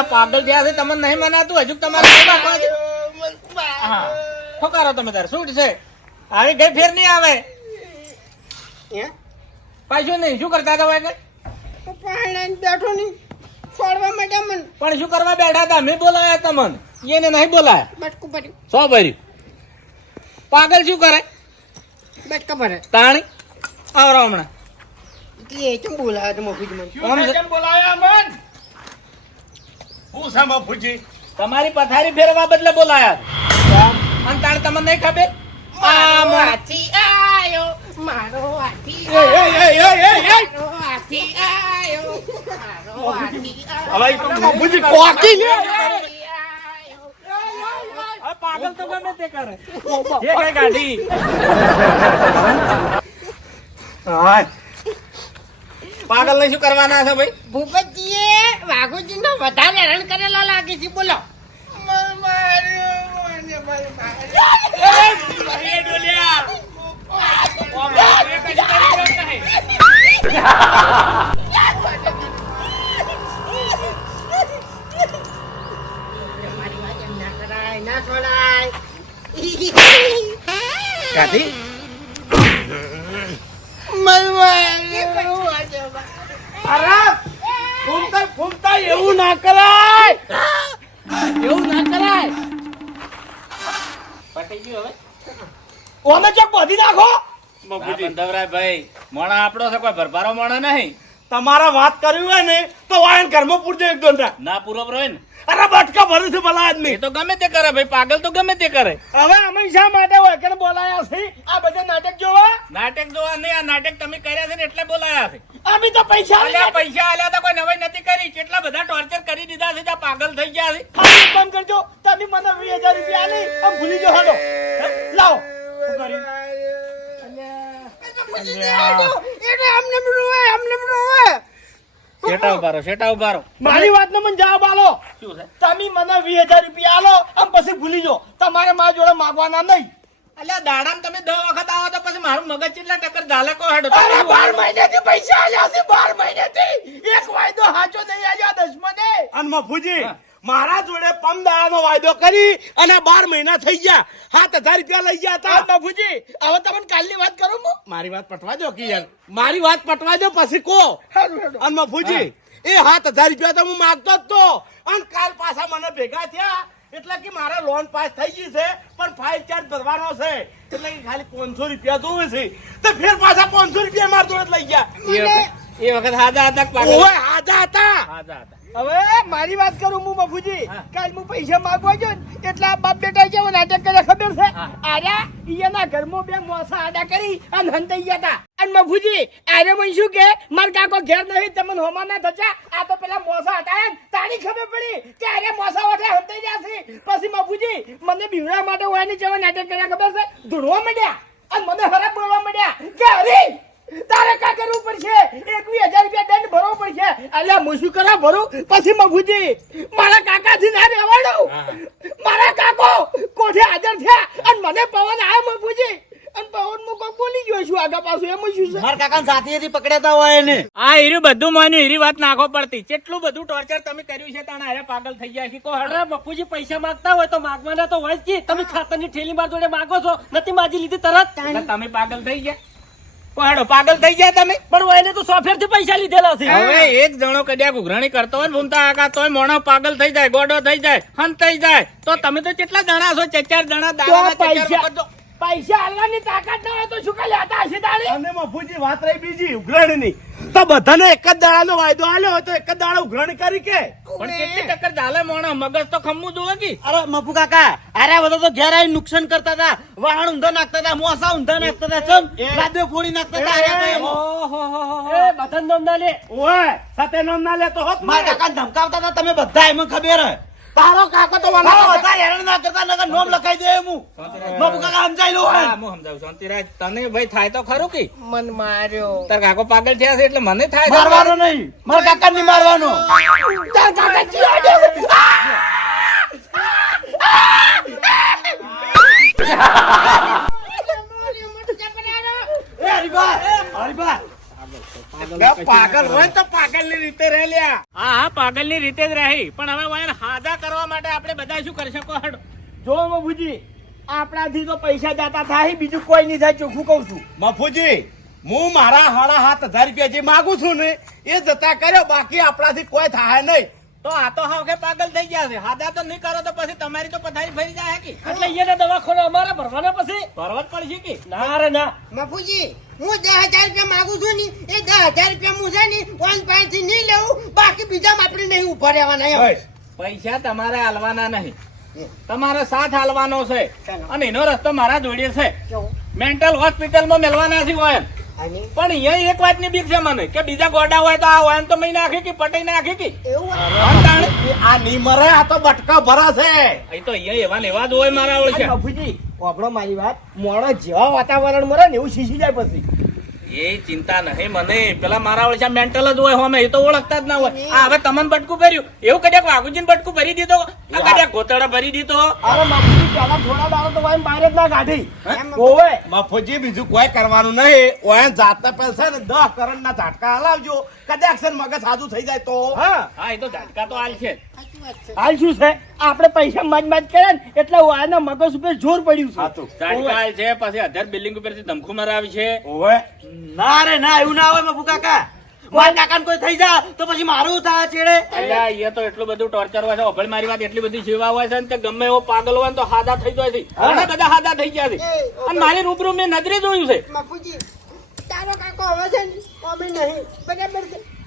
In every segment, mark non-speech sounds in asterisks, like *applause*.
એટલા પાડલ જ્યાં છે તમને નહીં મનાતું હજુ તમારે નહીં બાપા હા. ઠોકારો તમે તાર શું છે? આવી કઈ ફેર નહીં આવે. પાછું નહીં શું કરતા હતા વાગે બેઠો નહીં. છોડવા માટે મન. પણ શું કરવા બેઠા હતા? મેં બોલાયા તમને. એને નહીં બોલાયા. બટકું ભર્યું. સો ભર્યું. પાગલ શું કરે? બટકા ભરે. તાણી? આવરો હમણાં. એટલે એ કેમ બોલાયા તમે મને? કેમ બોલાયા મન? હું સામા ફૂજી તમારી પથારી ફેરવા બદલે બોલાયા. અને તાણ તમને નહીં ખબર? મારો હાથી આયો મારો હાથી એ એ એ એ એ એ. મારો હાથી આયો મારો હાથી આયો. બાપુજી કોકી લે પાગલ તો ગમે તે કરે. જે કઈ કાઢી પાગલ ને શું કરવાના છે ભાઈ? ભૂપતજીએ વાઘુજીનો વધારે હેરાન કરેલા લાગે છે બોલો મને માર્યો, મારી વાત એમ ના કરાય, ના છોડાય. કાઢી મને માર્યો, મને અરે ફૂમતા ફૂમતા એવું ના કરાય! એવું ના કરાય. પટી ગયું હવે? ઓને ચોક બોધી નાખો. બંધવરાય ભાઈ મોણા આપણો છે કોઈ ભરભારો મોણા નહીં. તમારા વાત કરવી હોય ને તો વાયન ઘરમાં પૂરજો એક દોંડા ના પૂરો રહે ને? અરે બટકા ભરે છે ભલા આદમી. એ તો ગમે તે કરે ભાઈ પાગલ તો ગમે તે કરે. હવે અમે શા માટે હોય કે બોલાયા છે? આ બધા નાટક જોવા? નાટક જોવા નહીં આ નાટક તમે કર્યા છે ને એટલે બોલાયા છે. અમે તો પૈસા આલ્યા. પૈસા આલ્યા તો કોઈ નવાઈ નથી કરી. કેટલા બધા ટોર્ચર કરી દીધા છે ત્યાં પાગલ થઈ ગયા છે. ખાલી કામ કરજો. તમે મને વીસ હજાર રૂપિયા આલી આમ ભૂલી જો હાલો. લાવો. શું કર્યું? એટલે આમને એમ રોવે, આમને એમ રોવે. શેટા ઉભારો શેટા ઉભારો મારી વાત મને જવાબ આલો. તમે મને વીસ હજાર રૂપિયા આલો આમ પછી ભૂલી જાઓ. તમારે મારા જોડે માગવાના નહીં. અલ્યા દાડામાં તમે દસ વખત આવો તો પછી મારું મગજ કેટલા ટક્કર ઝાલે કો હેડો અરે બાર મહિનેથી પૈસા આલ્યા છે બાર મહિનેથી. એક વાયદો હાચો નહીં આલ્યો દસમને. અને મફુજી. મારા જોડે પમદાડાનો વાયદો કરી અને બાર મહિના થઈ ગયા. સાત હજાર રૂપિયા લઈ ગયા હતા. બાપુજી હવે તમને કાલની વાત કરું મારી વાત પટવા દો કે મારી વાત પટવા દો પછી કો અને બાપુજી એ સાત હજાર રૂપિયા તો હું માગતો જ તો. અને કાલ પાછા મને ભેગા થયા. એટલે કે મારે લોન પાસ થઈ ગઈ છે પણ ફાઇલ ચાર્જ ભરવાનો છે. એટલે કે ખાલી પાંચસો રૂપિયા જોવે છે. તો ફેર પાછા પાંચસો રૂપિયા મારા જોડે લઈ ગયા. એ વખત હાજા હતા હાજા હતા. હાજા હતા. હવે મારી વાત કરું હું બાપુજી. કાલ હું પૈસા માંગવા જો ને એટલે આ બાપ બેટા કેવો નાટક કરે ખબર છે. આર્યા ઈયાના ઘરમાં બે મોસા આડા કરી અને હંતાઈ ગયા હતા અને બાપુજી આરે મને શું કે? માર કાકો ઘેર નહીં તમને હોમા ના થતા. આ તો પેલા મોસા હટાયા ને તારી ખબર પડી કે આરે મોસા ઓઠે હંતાઈ ગયા છે? પછી બાપુજી મને બીવડા માટે હોવાની જેવા નાટક કર્યા ખબર છે? ધૂણવા માંડ્યા અને મને ખરાબ બોલવા માંડ્યા. કે હરી! તારે કા કરવું પડશે? એકવીસ હજાર રૂપિયા દંડ ભરવો પડશે. અલ્યા હું શું કરા ભરું? પછી મગુજી મારા કાકાથી ના રહેવાડું. મારા કાકો કોઠે હાજર થયા? અને મને પવન આવ્યો મગુજી. અને પવનમાં કોઈ બોલી ગયો છું આગા પાછું એમ શું છે મારા કાકા સાથીએથી પકડ્યા હોય એને. આ હીરું બધું માન્યું હીરી વાત નાખો પડતી. કેટલું બધું ટોર્ચર તમે કર્યું છે તાણે અરે પાગલ થઈ ગયા છે. કો અરે બાપુજી પૈસા માંગતા હોય તો માગવાના તો હોય જ તમે ખાતરની થેલી માર જોડે માગો છો નથી માજી લીધી તરત. તમે પાગલ થઈ ગયા. કો પાગલ થઈ ગયા તમે? પણ એને તો સોફેરથી પૈસા લીધેલા છે. હવે એક જણો કડિયા ઘૂઘરાણી કરતો હોય ભૂમતા આકા તોય મોણો પાગલ થઈ જાય ગોડો થઈ જાય હન થઈ જાય. તો તમે તો કેટલા જણા છો? ચાર ચાર જણા ચાર પૈસા પૈસા હાલવાની તાકાત ના હોય તો શું કઈ લેતા હશે તારી અને મફુજી વાત રહી બીજી ઉઘરાણીની. તો બધાને એક જ દાડાનો વાયદો આલ્યો હોય તો એક જ દાડો ઉઘરાણી કરી કે? પણ કેટલી ટક્કર ચાલે મોણા મગજ તો ખમ્મું જોવે કે. અરે મફુ કાકા અરે આ બધા તો ઘેર આવી નુકસાન કરતા હતા. વાહણ ઊંધા નાખતા હતા મોસા ઊંધા નાખતા હતા. ચમ લાદો ફોડી નાખતા હતા અરે ભાઈ એમાં. એ બધા નામ ના લે. ઓય સાથે નામ ના લેતો હોત મારા કાકા ધમકાવતા હતા તમે બધા એમાં ખબર હે તારો કાકો તો ના, બધા હેરાન ના કરતા નકર નોમ લખાઈ દે હું નોમ કાકા સમજાઈ લો હા, હું સમજાવું શાંતિરાજ તને ભાઈ થાય તો ખરું કે? મન માર્યો. તાર કાકો પાગલ થયા છે એટલે મને થાય. મારવાનો નહીં. મારા કાકા ની મારવાનો. તાર કાકા જી એ હરિભા હરીબા પાગલ હોય તો પાગલની રીતે રહે લ્યા. હા હા પાગલની રીતે જ રહી. પણ હવે હાજા કરવા માટે આપણે બધા શું કરી શકો હડ? જો મફુજી આપણાથી તો પૈસા જાતા થાય બીજું કોઈ નહીં થાય ચોખ્ખું કહું છું. મફુજી હું મારા હાડા હાથ હજાર રૂપિયા જે માગું છું ને એ જતા કર્યો બાકી આપણાથી કોઈ થાય નહીં. તો આ તો હવે પાગલ થઈ ગયા છે. હાદા તો નહીં કરો તો પછી તમારી તો પથારી ફરી જાય કે? એટલે અહીંયા દવા ખોલો અમારે ભરવાના પછી. પર્વત પડશે કે? ના રે ના. મફુજી હું દસ હજાર રૂપિયા માંગુ છું ને એ દસ હજાર રૂપિયા હું છે ને વન પાંચથી નહીં લેવું બાકી બીજા આપણે નહીં ઊભા રહેવાના એમ. પૈસા તમારે હાલવાના નહીં. તમારે સાથ હાલવાનો છે. અને એનો રસ્તો મારા જોડે છે. કેવું? મેન્ટલ હોસ્પિટલમાં મેળવાના છે હોય અને પણ અહીંયા એક વાતની બીક છે મને કે બીજા ગોડા હોય તો આ હોય તો મહી નાખી કે પટાઈ નાખી કે? એવું. આ નહીં મરે આ તો બટકા ભરા છે. અહીં તો અહીંયા એવા ને એવા જ હોય મારા ઓળખે. છે મફુજી વાપરો મારી વાત મોડો જેવા વાતાવરણ મરે ને એવું શીશી જાય પછી. એ ચિંતા નહીં મને પેલા મારા ઓળખા મેન્ટલ જ હોય હોમે એ તો ઓળખતા જ ના હોય. આ હવે તમને બટકું ભર્યું. એવું કદાચ વાઘુજીને બટકું ભરી દીધો? આ કદાચ ગોતડા ભરી દીધો? અરે મફુજી પેલા થોડા દાડો તો વાઈન બહાર જ ના કાઢી. ઓવે મફુજી બીજું કોઈ કરવાનું નહીં. ઓય જાતે પેલશે ને દસ કરોડ ના ઝાટકા હલાવજો. કદાચ મગજ સાજુ થઈ જાય તો. હા. હા એ તો ઝાટકા તો હાલ છે જ. સાચી વાત છે. હાલ શું છે? આપણે પૈસા મજ મજ કરે ને એટલે આના મગજ ઉપર જોર પડ્યું છે. ઝાટકા છે પછી અધર બિલ્ડિંગ ઉપરથી ધમકો મરાવી છે. ઓવે. ના રે ના એવું ના હોય મફુ કાકા. મારા કાકાને કોઈ થઈ જા તો પછી મારું થાય છેડે. અલ્યા, એ તો એટલું બધું ટોર્ચર હોય છે. ઓભળ મારી વાત એટલી બધી જીવા હોય છે ને કે ગમે એવો પાગલ હોય ને તો હાદા થઈ જાય છે. ઘણા બધા હાદા થઈ ગયા છે. અને મારી રૂબરૂ મેં નજરે જોયું છે. મફુજી તારો કાકો હવે છે ને અમે નહીં. બરાબર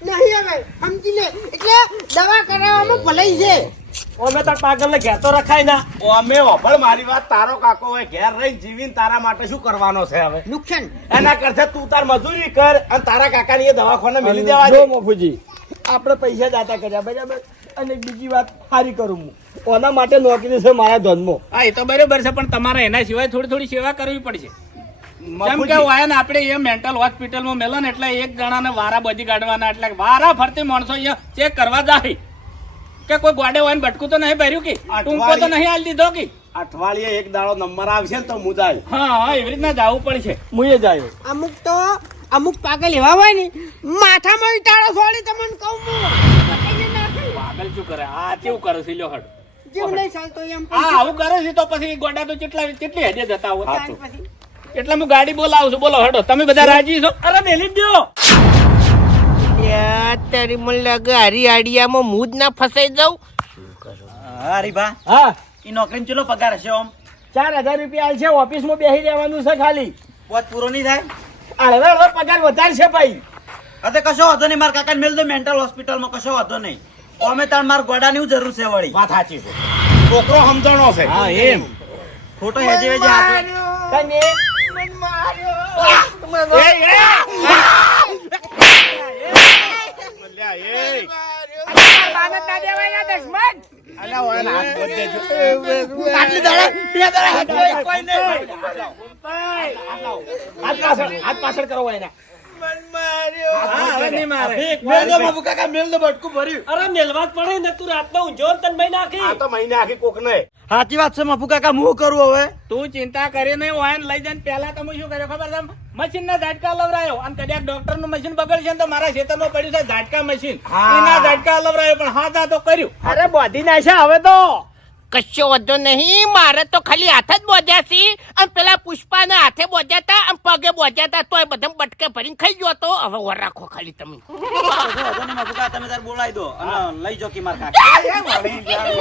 નહીં હવે સમજી લે એટલે દવા કરાવવામાં ભલાઈ છે. અમે તાર પાગલ ને ઘેર તો રખાય ના અમે ઓભળ મારી વાત તારો કાકો હોય ઘેર રહી જીવીન તારા માટે શું કરવાનો છે હવે? નુકસાન. એના કરતા તું તાર મજૂરી કર અને તારા કાકાની એ દવાખાને મેલી દેવા જો દે મોફુજી. આપણે પૈસા જાતા કર્યા બરાબર? અને બીજી વાત સારી કરું હું. ઓના માટે નોકરી છે મારા ધનમાં હા એ તો બરાબર છે પણ તમારે એના સિવાય થોડી થોડી સેવા કરવી પડશે. જેમ કે વાયન આપણે એ મેન્ટલ હોસ્પિટલમાં મેલો ને એટલે એક જણાને વારા બધી કાઢવાના એટલે વારા ફરતી માણસો અહીંયા ચેક કરવા જાય. કે કોઈ ગોડે હોય બટકું તો નહીં ભર્યું કે? ટૂંકો તો નહીં હાલ દીધો કે? અઠવાડિયે એક દાડો નંબર આવશે ને તો હું જાય હા હા એવી રીતના જવું પડશે. હું એ જાય અમુક તો અમુક પાગલ એવા હોય ને માથામાં ઈટાળો છોડી તમને કહું હું. પાગલ શું કરે? આ કેવું કરે છે લ્યો હડ? જીવ નહીં ચાલતો એમ હા આવું કરે છે તો પછી ગોડા તો કેટલા કેટલી હદે જતા હોય? એટલે હું ગાડી બોલાવું છું. બોલો હડો તમે બધા રાજી છો? અરે મેલી જ દ્યો. તારી મને લાગે હારી આડિયામાં હું જ ના ફસાઈ જાઉં. હરીભા હા. એ નોકરીનો ચેલો પગાર હશે ઓમ? ચાર હજાર રૂપિયા હાલ છે ઓફિસમાં બેસી રહેવાનું છે ખાલી. પોત પૂરો નહીં થાય? અરે હવે પગાર વધારે છે ભાઈ અરે કશો વાંધો નહીં મારા કાકાને મેલ દો મેન્ટલ હોસ્પિટલમાં કશો વાંધો નહીં. અમે તાર માર ગોડાની જરૂર છે વળી. વાત સાચી છે. છોકરો સમજણો છે. હા એમ. ખોટો હેજે હેજે કને? મન પાછળ હાથ પાછળ કરો એના. સાચી વાત છે મફુ કાકા હું કરું હવે? તું ચિંતા કરી નહીં વાયન લઈ જઈને પહેલા તમે શું કર્યો ખબર છે? મશીન ના ઝાટકા લવરાયો. અને કદાચ ડોક્ટરનું મશીન બગડશે ને તો મારા ખેતરમાં પડ્યું છે ઝાટકા મશીન. એના ઝાટકા લવરાયો પણ હા તો કર્યું. અરે બોધી નાખ્યા હવે તો. કશો વાંધો નહીં મારે તો ખાલી હાથ જ બોજ્યા છે અને પેલા પુષ્પાના હાથે બોજાતા હતા અને પગે બોજાતા હતા તોય બધા બટકે ભરીને ખાઈ ગયો તો હવે વર રાખો ખાલી તમે તમે તાર બોલાવી દો અને લઈ જો કે માર કાકા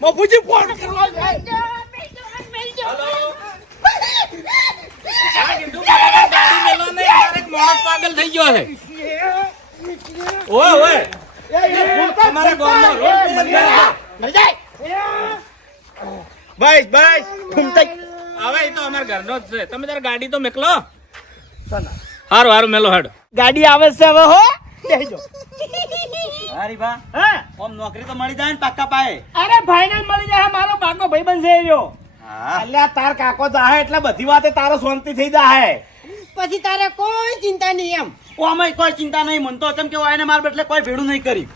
મફુજી ફોન કરવા કીધું બરાબર ગાડી મેલો નહીં, મારે એક માણસ પાગલ થઈ ગયો છે. ઓય ઓય. અમારા ગામમાં રોડ મરી જાય. બસ બસ. ઘૂમતાઈ હવે તો અમારા ઘરનો જ છે. તમે તારે ગાડી તો મેકલો. હારું હારું મેલો હેડ. ગાડી આવે છે હવે હો. બેસજો હારી બા. હા? ઓમ નોકરી તો મળી જાય ને પાક્કા પાયે. અરે ફાઇનલ મળી જાય મારો પાકો ભાઈ બનશે અલ્યા તાર કાકો જાહે એટલે બધી વાતે તારો શાંતિ થઈ જાહે. પછી તારે કોઈ ચિંતા નહીં એમ. ઓ અમે કોઈ ચિંતા નહીં મનતો કેમ કે એને માર બદલે કોઈ ભેડું નહીં કરી.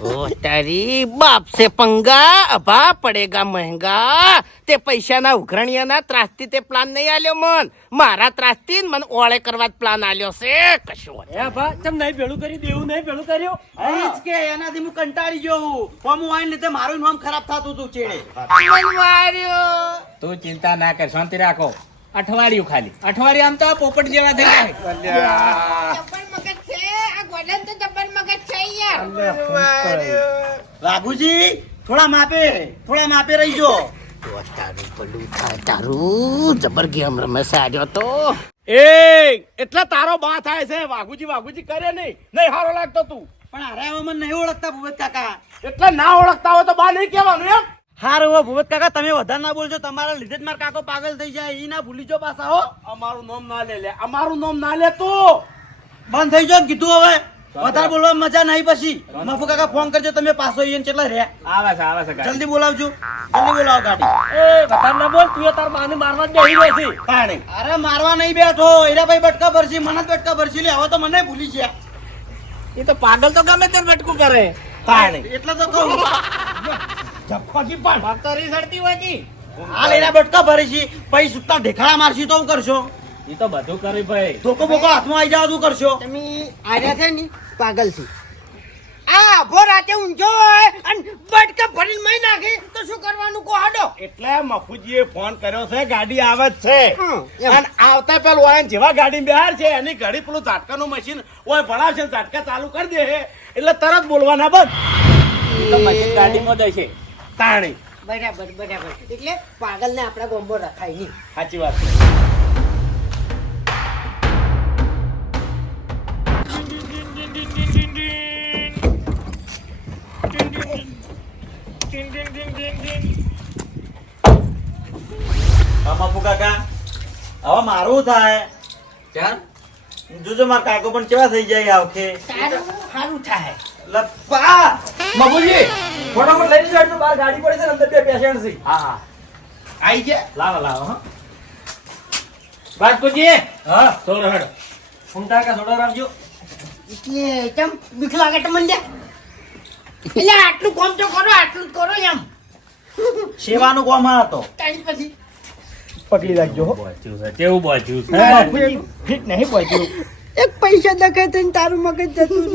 ઓ તારી બાપ સે પંગા અભા પડેગા મહેંગા. તે પૈસાના ઉઘરણિયાના ત્રાસથી તે પ્લાન નહીં આલ્યો મન. મારા ત્રાસથી મને ઓળે કરવા જ પ્લાન આલ્યો છે કશું એ અભા તમ નહીં ભેળું કરી દેવું નહીં ભેળું કર્યો? એ જ કે એનાથી હું કંટાળી ગયો હું. ફોર્મ વાઈન લીધે મારું નામ ખરાબ થતું હતું ચેડે. તું ચિંતા ના કર શાંતિ રાખો. અઠવાડિયું ખાલી. અઠવાડિયું આમ તો પોપટ જેવા થઈ જાય મગજ છે. આ ગોડન તો જબ્બર મગજ છે યાર. રાઘુજી થોડા માપે થોડા માપે રહીજો. તારું પેલું થાય તારું. જબર ગેમ રમે છે આજો તો. એ એટલે તારો બા થાય છે. વાઘુજી વાઘુજી કરે નહીં. નહીં હારો લાગતો તું. પણ અરે હવે મને નહીં ઓળખતા ભૂપત કાકા. એટલે ના ઓળખતા હોય તો બા નહીં કહેવાનું એમ? હાર હો ભૂપત કાકા તમે વધારે ના બોલજો તમારા લીધે જ મારા કાકો પાગલ થઈ જાય. ઈ ના ભૂલી જો પાછા હો. અમારું નામ ના લે લે અમારું નામ ના લે તું. બંધ થઈ જાઓ કીધું હવે. વધારે બોલવા મજા નહીં પછી. મફુ કાકા ફોન કરજો તમે પાછો અહીંયા કેટલા રહ્યા. આવે છે આવે છે જલ્દી બોલાવજો. જલ્દી બોલાવો ગાડી. એ વધારે ના બોલ તું તાર માને મારવા જ બેહી રહ્યો છે. તાણે. અરે મારવા નહીં બેઠો. હીરાભાઈ બટકા ભરશી મને જ બટકા ભરસી લે હવે તો મને ભૂલી ગયા. એ તો પાગલ તો ગમે તે બટકું કરે. એટલે તો કહું. *laughs* જખોજી પણ. ભક્તરી સડતી હોય કી? હાલ એના બટકા ભરી પછી સુતા ઢેખાડા મારશી તો હું કરશો? એ તો બધું કરી ભાઈ. ધોકો બોકો હાથમાં આવી જાવ તું કરશો? તમે આર્યા છે ને પાગલ છે. આ ભો રાતે ઊંઝો હોય અને બટકા ભરીને મહી નાખે તો શું કરવાનું કો હાડો? એટલે મફુજીએ ફોન કર્યો છે ગાડી આવે જ છે. હમ, અને આવતા પેલું હોય જેવા ગાડી બહાર છે એની ઘડી પેલું ઝાટકાનું મશીન ઓય ભણાવશે ને ઝાટકા ચાલુ કરી દે હે. એટલે તરત બોલવાના બંધ. મશીન ગાડીમાં દે હશે. તાણી. બરાબર બરાબર. એટલે પાગલ ને આપણા ગોમ્બો રખાય નહીં. સાચી વાત. મફુ કાકા. હવે મારું થાય. ચાલ જોજો મારા કાકો પણ કેવા થઈ જાય આ વખતે. સારું થાય. લપ્પા મબુજી ફટાફટ લઈ જજો એટલે બહાર ગાડી પડે છે ને અંદર બે પેશન્ટ છે. હા હા. આઈ ગયા? લાવો લાવો હા. રાજકોટજી હા. સોડો હેડ ફૂમતા કા સોડો રાખજો. એટલે ચમ બીક લાગે તો દે એટલે આટલું કોમ તો કરો આટલું કરો એમ. સેવાનું કોમ હતો. ટાઈમ પછી. પકડી રાખજો હો. કેવું બોચ્યું છે મફુજી નહીં પહોંચ્યું એક પૈસા દખાય તો તારું મગજ જતું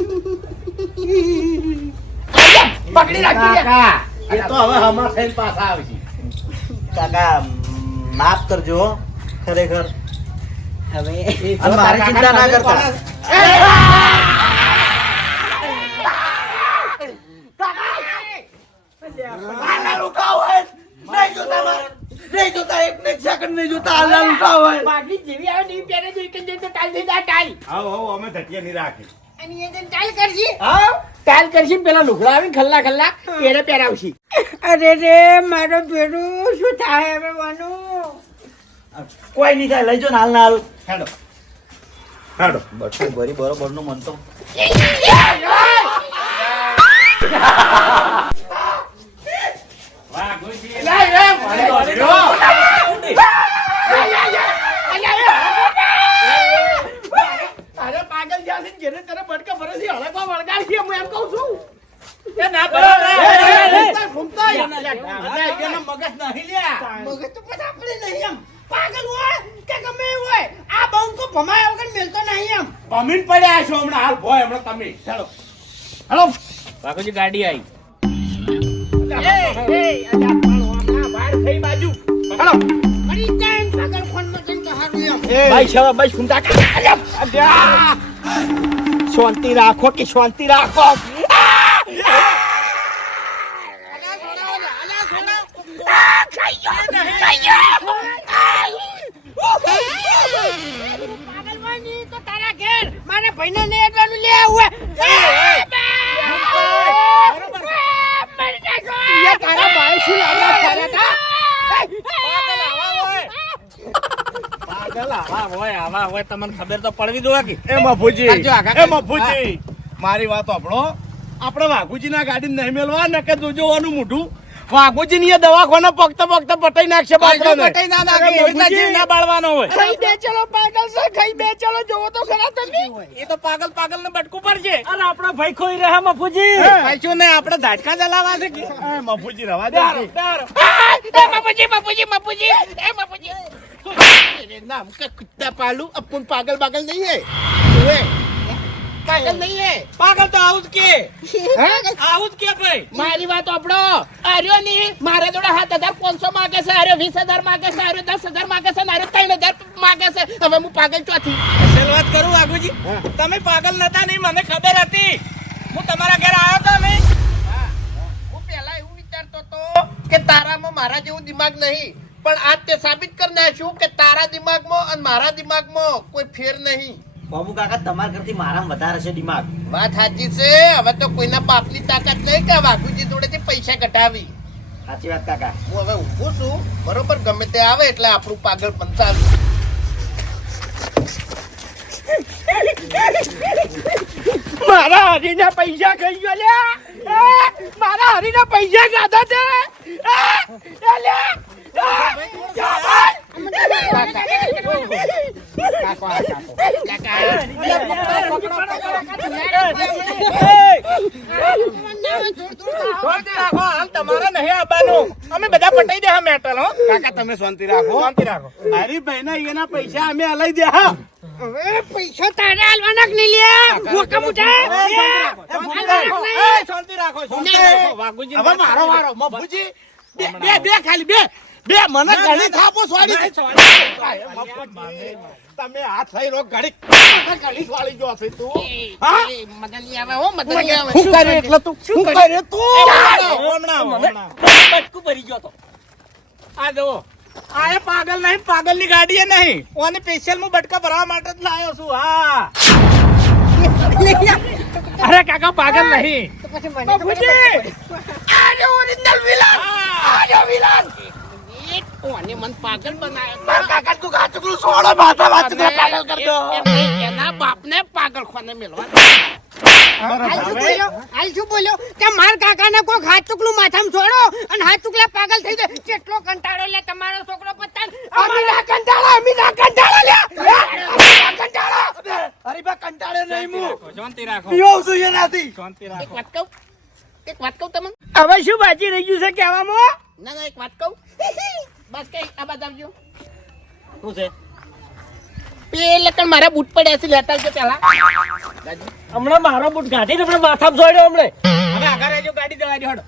પકડી કાકા એ તો હવે હમણાં થઈને પાછા આવશે કાકા માફ કરજો ખરેખર. હવે મારી ચિંતા ના કરતા. આના લૂંટાવ હોય. નહીં જોતા મારે. નહીં જોતા એક ને સેકન્ડ નહીં જોતા આના લૂંટા હોય. બાકી જેવી આવે નહીં પહેરે તો એક જ દે તો ટાઈલ થઈ જાય ટાઈલ આવો આવો અમે ધટિયા નહીં રાખી અને એ જણ ચાલ કરજી હા ટાઈલ કરશી પેલા લુગડા આવીને ખલ્લા ખલ્લા એને પહેરાવશી અરે રે મારો બેડું શું થાય હવે વાનું કોઈ નહીં થાય લઈ જો ને હાલ ના હાલ હેડો હેડો બસ ભરી બરોબરનું મન તો પાગલ જ્યાં છે જેને તને બટકા ભરે છે હું એમ કહું છું મગજ નહીં લ્યા તો એમ પાગલ હોય કે ગમે હોય આ બંકો ભમાયા વગર મેલતો નહીં એમ ભમીન પડ્યા હમણાં હાલ ભોય હમણાં તમે ચાલો હેલો ગાડી આવી. શાંતિ રાખો કે શાંતિ રાખો પાગલ હોયની અડવાનું લે આવું તારા ભાઈ શું લાવ્યા તારા કા પાગલ આવા હોય. આવા હોય તમને ખબર તો પડવી દો કે. એ મફુજી એ મફુજી મારી વાત આપણો આપણે વાઘુજી ના ગાડી નહીં મેલવા ને કે જોજો આનું મોઢું? વાઘુજી ની દવાખાને પગતો પગતો પટાઈ નાખશે પટાઈ ના નાખે એવી ના બાળવાનો હોય. ખાઈ બે ચલો પાગલ સર ખાઈ બે ચલો જોવો તો ખરા તમે એ તો પાગલ પાગલ ને બટકું પડશે. અરે આપણો ભાઈ ખોઈ રહ્યા મફુજી. ભાઈ ને આપણે ધાટકા ચલાવા છે કે? મફુજી રવા દે. મફુજી મફુજી મફુજી. એ મફુજી. નામ કે કુત્તા પાલુ અપુન પાગલ પાગલ નહીં હે? પાગલ નહીં. હે. પાગલ તો આવું જ કે. *laughs* આવું જ કે ભાઈ. મારી વાત આપડો આર્યો ની મારા જોડે સાત હજાર પાંચસો માગે છે આર્યો વીસ હજાર માગે છે આર્યો દસ હજાર માગે છે આર્યો ત્રણ હજાર માગે છે. હવે હું પાગલ ચોથી વાત કરું બાબુજી તમે પાગલ નતા નહીં મને ખબર હતી. હું તમારા ઘરે આવ્યો તો અમે હું. પહેલા એવું વિચારતો તો કે તારામાં મારા જેવું દિમાગ નહીં પણ આજ તે સાબિત કરી નાખ્યું કે તારા દિમાગમાં અને મારા દિમાગમાં કોઈ ફેર નહીં. બાબુ કાકા તમારા કરતી મારામાં વધારે છે દિમાગ. વાત સાચી છે. હવે તો કોઈના બાપની તાકાત નહીં કે વાઘુજી જોડેથી પૈસા કઢાવી. સાચી વાત કાકા. હું હવે ઊભું છું. બરોબર ગમે તે આવે એટલે આપણું પાગલ પંચાવી મારા હરીના પૈસા ખાઈ ગયો લે મારા હરીના પૈસા ખાધા તે. એ, અમે બધા પટાઈ દે મેટલ કાકા તમે શાંતિ રાખો શાંતિ રાખો હરીભાઈ ના પૈસા અમે હલાઈ દે હા પૈસા તારે આલવાના નહીં રાખો શાંતિ રાખો વાઘુજી હવે મારો બે બે ખાલી બે બે મને ઘણી થાપો સ્વાડી. તમે હાથ લઈ લો ઘડી ઘડી સ્વાડી ગયો છે તું. હા? મદની આવે હો મદની આવે. શું કરે? એટલે તું? શું કરે? તું? હમણા હમણા બટકું ભરી ગયો તો. આ જુઓ. આ એ પાગલ નહીં પાગલની ગાડી એ નહીં. ઓને સ્પેશિયલ હું બટકા ભરવા માટે જ લાયો છું હા. અરે કાકા પાગલ નહીં. પછી આજો ઓરિજિનલ વિલન આજો વિલન ઓને મન પાગલ બનાવ્યો કાકા તું ગાચકલું સોળો માથા વાચકલા પાગલ કર દો. એના બાપને પાગલ ખોને મેલવા હાલ શું બોલ્યો? હાલ શું બોલ્યો? કે માર કાકાને કોક હાથ ચુકલું માથામાં છોડો અને હાથ ચુકલા પાગલ થઈ જાય. કેટલો કંટાળો લે તમારો છોકરો પતાન અમે ના કંટાળો અમે ના કંટાળો લે. કંટાળો. હરીબા કંટાળે નહીં હું. શાંતિ રાખો. પીવું છું એનાથી. શાંતિ એક વાત કહું? એક વાત કહું તમને? હવે શું બાજી રહી ગયું છે કહેવામાં? ના ના એક વાત કહું? *laughs* બસ કઈ આ બાદ આવજો. શું છે? પેલે કણ મારા બૂટ પડ્યા છે લેતા આવજો પેલા હમણાં મારો બુટ જોડ્યો હમણે. હવે આગળ રહેજો ગાડી દવા દે હડો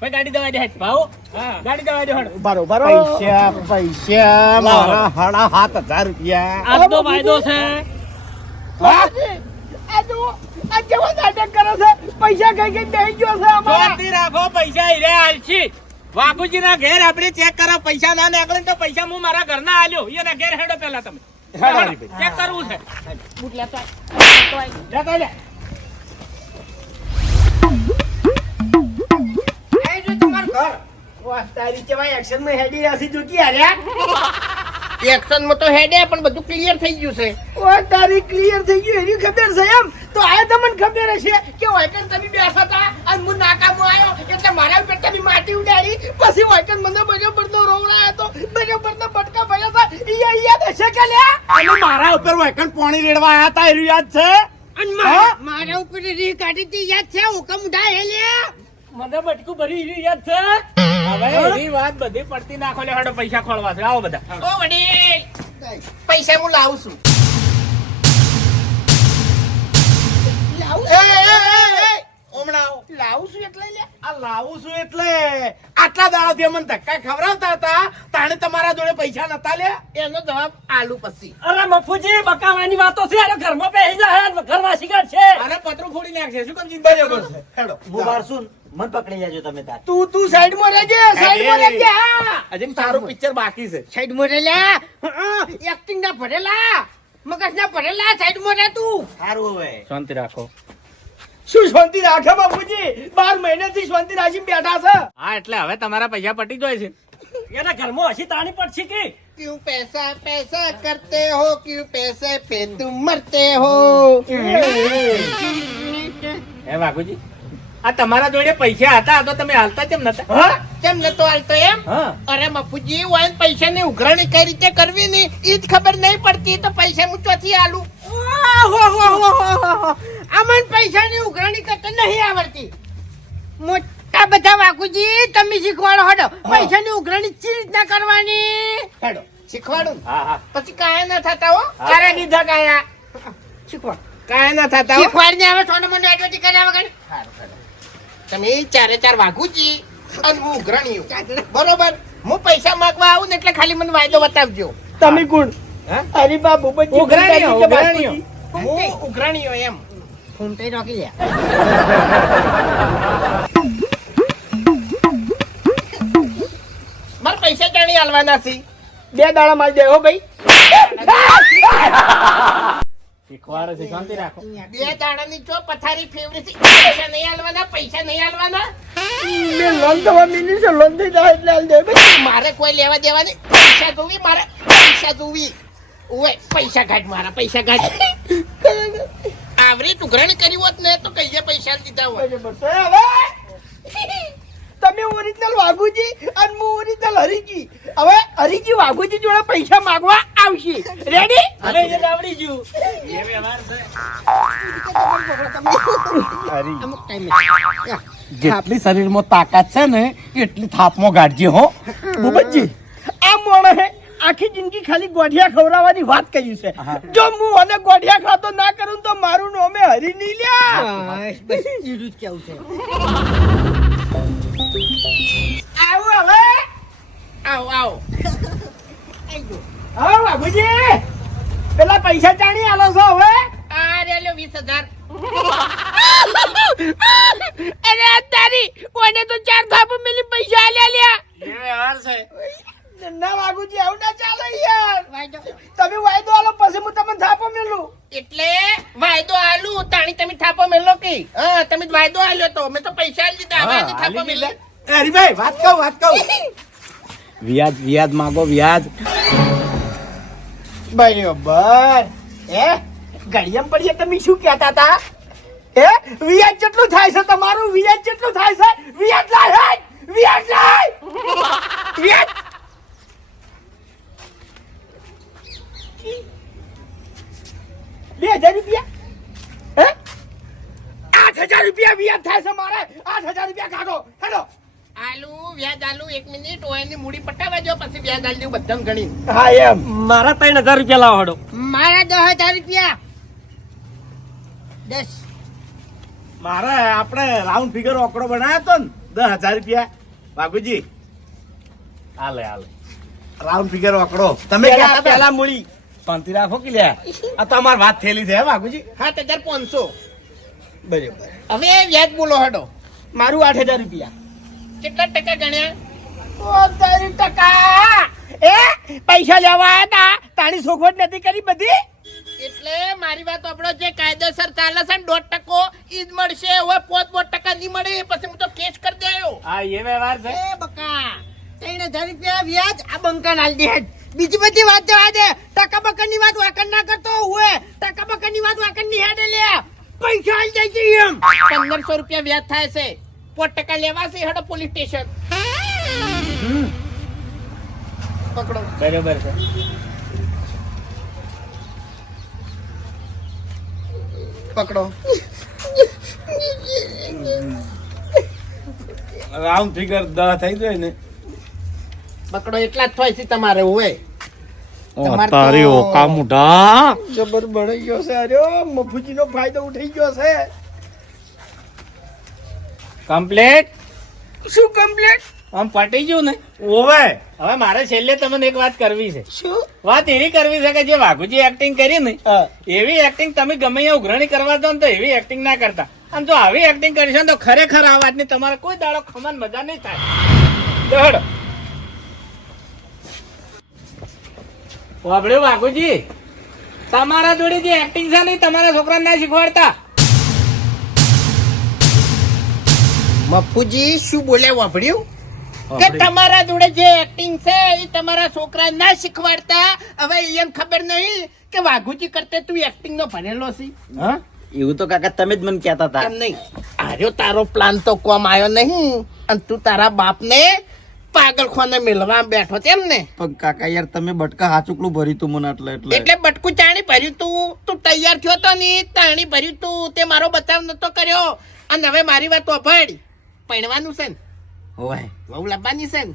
ભાઈ ગાડી દવા દે હેઠ. ભાવ? ગાડી દવા દે હડો બરોબર પૈસા પૈસા મારા હાડા હાથ હજાર રૂપિયા. આજનો વાયદો છે. આ જુઓ આ કેવો નાટક કરે છે. પૈસા કઈ કઈ બેહી ગયો છે અમારા રાખો પૈસા હીરે આલછી વાઘુજી ના ઘેર આપડે ચેક કરો પૈસા ના નીકળે તો પૈસા હું મારા ઘર ના આલ્યો એના ઘેર હેડો પેલા તમે. ચેક કરવું છે. બૂટ લેતા લેતા લે એક્શનમાં તો હેડે પણ બધું ક્લિયર થઈ ગયું છે. ઓ તારી ક્લિયર થઈ ગયું એની ખબર છે એમ? તો આ તમને ખબર હશે કે વાયકન તમે બેઠા હતા અને હું નાકામો આવ્યો એટલે મારા ઉપર તમે માટી ઉડાડી. પછી વાયકન મને બજો પડતો રોવડાયો હતો બજો પડતો બટકા ભર્યા હતા. ઈયા ઈયા દેશે કે લે અને મારા ઉપર વાયકણ પાણી રેડવા આયા હતા એનું યાદ છે? અને મારા ઉપર રી કાઢી હતી યાદ છે? હુકમ ઉઠા હે લે મને બટકું ભરી રહ્યું યાદ છે? હવે એની વાત બધી પડતી નાખો લે હડો પૈસા ખોળવા છે. આવો બધા. ઓ વડીલ પૈસા હું લાવું છું. લાવું એ, એ, એ, એ, લાવું છું એટલે લ્યા આ લાવું છું એટલે. આટલા દાડાથી અમને ધક્કા ખવડાવતા હતા. તાણે તમારા જોડે પૈસા નતા લે એનો જવાબ આલુ પછી. અરે મફુજી બકાવાની વાતો છે. અરે ઘરમાં બેસી જાય ઘરમાં કાઢ છે. આને પતરું ફોડી નાખશે શું કામ ચિંતા કરો છો? હેડો. હું મારશું મન પકડી જાજો તમે તાર. તું તું સાઈડમાં રહેજે સાઈડમાં રહેજે હા. હજી સારું પિક્ચર બાકી છે. સાઈડમાં રહેલા એક્ટિંગ ના ભરેલા. મગજ ના ભરેલા સાઈડ માં રહે તું સારું હવે શાંતિ રાખો શું શાંતિ રાખે બાપુજી બાર મહિનાથી શાંતિ રાખીને બેઠા છે હા એટલે હવે તમારા પૈસા પટી જાય છે એના ઘરમાં હસી તાણી પડશે કે क्यों पैसा पैसा करते हो क्यों पैसे पे तुम मरते हो હે વાઘુજી આ તમારા જોડે પૈસા હતા તો તમે હાલતા કેમ નતા? કેમ નતો હાલતો એમ? અરે બાપુજી વાયન પૈસા ની ઉઘરાણી કઈ રીતે કરવી ની ઈ જ ખબર નહીં પડતી તો પૈસા હું ચોથી આલું? અમન પૈસાની ઉઘરાણી કરતા નહીં આવડતી. મોટા બધા વાકુજી તમે શીખવાડો હડો. પૈસાની ઉઘરાણી ચી રીતના કરવાની? હેડો શીખવાડું ને. હા હા. પછી કાયા ના થતા હો. ક્યારે લીધા કાયા શીખવાડ. કાયા ના થતા શીખવાડ ને હવે થોડો મને એડવર્ટી કર્યા વગર? તમે ચારે ચાર વાઘુજી અને હું ઉઘરણીયું બરોબર? હું પૈસા માંગવા આવું ને એટલે ખાલી મને વાયદો બતાવજો. તમે કોણ? અરે હરીબા ભૂપતજી ઉઘરાણીઓ, ઉઘરાણીઓ. હું ઉઘરાણીયો એમ. ફૂમતાઈ રોકી લે. મારે પૈસા જાણી હાલવાના છે? બે દાડા મારી દે હો ભાઈ. *laughs* શીખવાડે છે શાંતિ રાખો. બે દાડાની ચો પથારી ફેવરી છે. પૈસા નહીં આલવાના પૈસા નહીં આલવાના મે લોન મિલી છે લોન થઈ જાય એટલે આલ દે. મારે કોઈ લેવા દેવાની? પૈસા જોવી મારે પૈસા જોવી. ઓય પૈસા કાઢ મારા પૈસા કાઢ. આવરી ટુકરાણી કરી હોત ને તો કઈએ પૈસા દીધા હોય હવે? તમે ઓરિજિનલ વાઘુજી અને હું ઓરિજિનલ હરીજી. હવે હરીજી વાઘુજી જોડે પૈસા માંગવા? આવશે. રેડી હવે એ આવડી ગયું. એ વ્યવહાર છે અમુક ટાઈમે જેટલી શરીરમાં તાકાત છે ને એટલી થાપમાં ગાડજે હો. બુબજી આ માણસે આખી જિંદગી ખાલી ગોઢિયા ખવડાવવાની વાત કરી છે. જો હું અને ગોઢિયા ખાતો ના કરું તો મારું નામે હરી નહીં લ્યા. આવો હવે. આવો આવ. હા બાબુજી. પેલા પૈસા ચાણી આલો છો હવે? આ રે લ્યો વીસ હજાર. અરે તારી કોઈને તો ચાર થાપો મિલી પૈસા આલ્યા લ્યા. એ વ્યવહાર છે. ના વાઘુજી આવું ના ચાલે યાર. તમે વાયદો આલો પછી હું તમને થાપો મેલું. એટલે વાયદો આલુ તાણી તમે થાપો મેલો કે? હા તમે વાયદો આલ્યો તો. મેં તો પૈસા આલી દીધા હવે થાપો મેલે એ હરીભાઈ વાત કહું વાત કહું. વ્યાજ વ્યાજ માંગો વ્યાજ. બરોબર. એ ઘડિયામ પડીએ તમે શું કહેતા હતા? હે? વ્યાજ કેટલું થાય છે તમારું વ્યાજ કેટલું થાય છે વ્યાજ લાય! વ્યાજ લાય વ્યાજ બે હજાર રૂપિયા? હે? આઠ હજાર રૂપિયા વ્યાજ થાય છે મારે. આઠ હજાર રૂપિયા કાઢો. હેડો. આલુ વ્યાજ આલુ એક મિનિટ ઓયની મૂડી પટાવા જો પછી વ્યાજ આલી બધાને ગણી હા એમ. મારા ત્રણ હજાર રૂપિયા લાવો હડો. મારા દસ હજાર રૂપિયા. દસ. મારે આપણે રાઉન્ડ ફિગર ઓકડો બનાવ્યો તો ને દસ હજાર રૂપિયા. બાબુજી હાલે હાલે રાઉન્ડ ફિગર ઓકડો. તમે પેલા મૂળી શાંતિ રાખો કે લ્યા. આ તો અમારી વાત થયેલી છે હે બાબુજી સાત હજાર પાંચસો. બરાબર. હવે વ્યાજ બોલો હડો. મારું આઠ હજાર રૂપિયા. કેટલા ટકા ગણ્યા? ટકા. એ પૈસા લેવા આવ્યા તા. તારી સોગવટ નથી કરી બધી? એટલે મારી વાત આપણો જે કાયદેસર ચાલે છે દોઢ ટકો ઈ જ મળશે. હવે પોત પોત ટકા નહીં મળે પછી હું તો કેસ કરી દેયો. હા એ વ્યવહાર છે. એ બકા ત્રણ હજાર રૂપિયા વ્યાજ આ બંકા નાલ દે બીજી બધી વાત જવા દે. ટકા બકા ની વાત વાકણ ના કરતો હોય. ટકા બકા ની વાત વાકણની હેડે લે. પૈસા આઈ જાય છે એમ. પંદરસો રૂપિયા વ્યાજ થાય છે. પોત ટકા લેવાશે હડો પોલીસ સ્ટેશન. પકડો. બરોબર છે. પકડો. રાઉન્ડ ફિગર દસ થઈ જાય ને. પકડો એટલા જ થાય છે તમારે હોય તમારે તારી ઓકા મુઢા. જબર બળી ગયો છે અરે મફુજી નો ફાયદો ઉઠી ગયો છે. કમ્પ્લીટ શું કમ્પ્લેટ આમ પટી ગયું ને? ઓવે હવે મારે છેલ્લે તમને એક વાત કરવી છે. શું? વાત એવી કરવી છે કે જે વાઘુજી એક્ટિંગ કરી ને એવી એક્ટિંગ તમે ગમે એ ઉઘરણી કરવા દો ને તો એવી એક્ટિંગ ના કરતા. આમ જો આવી એક્ટિંગ કરીશો ને તો ખરેખર આ વાતની તમારે કોઈ દાડો ખમન મજા નહીં થાય. દોડો. વાપડ્યું વાઘુજી? તમારા જોડે જે એક્ટિંગ છે ને તમારા છોકરાને ના શીખવાડતા? મફુજી શું બોલે વાપડ્યું કે તમારા જોડે જે એક્ટિંગ છે એ તમારા છોકરા ના શીખવાડતા? હવે એમ ખબર નહીં કે વાઘુજી કરતે તું એક્ટિંગ નો ભણેલો છે. હા? એવું તો કાકા તમે જ મને કહેતા હતા. એમ નહીં. આર્યો તારો પ્લાન તો કોમ આવ્યો નહીં. અને તું તારા બાપને પાગલખોને મેળવા બેઠો તેમ ને પણ કાકા યાર તમે બટકા હાચુકલું ભર્યું તું મને એટલે એટલે. એટલે બટકું ચાણી ભર્યું તું. તું તૈયાર થયો તો ની તાણી ભર્યું તું. તે મારો બચાવ નતો કર્યો. અને હવે મારી વાત વાપર પૈણવાનું છે ને? હોય બહુ લાવવાની છે ને?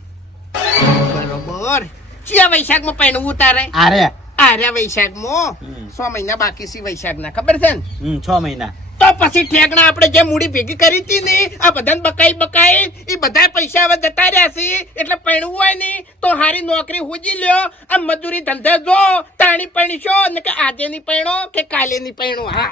બરોબર. ચિયા વૈશાખમાં પૈણવું તારે? આરે. આર્યા વૈશાખમાં. સો મહિના બાકી છે વૈશાખના ખબર છે ને? છ મહિના. તો પછી ઠેકણા આપણે જે મૂડી ભેગી કરી હતી ને આ બધાને બકાઈ બકાઈ એ બધા પૈસા હવે જતા રહ્યા છે. એટલે પૈણવું હોય ને તો હારી નોકરી હોજી લ્યો. આ મજૂરી ધંધે જો તાણી પૈણશો ને કે આજે ની પૈણો કે કાલે ની પૈણો. હા.